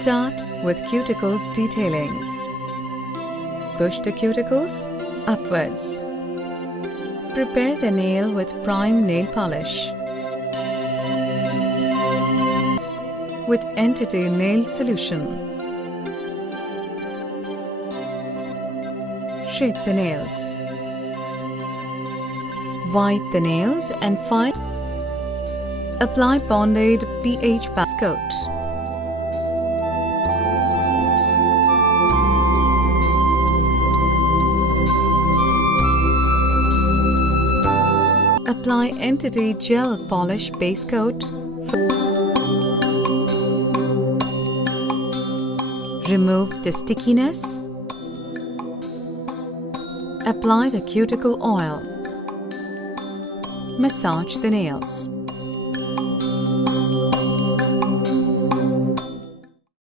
Start with cuticle detailing. Push the cuticles upwards. Prepare the nail with prime nail polish. With Entity Nail Solution. Shape the nails. Wipe the nails and fine. Apply Bond-Aid pH base coat. Apply Entity Gel Polish Base Coat. Remove the stickiness. Apply the cuticle oil. Massage the nails.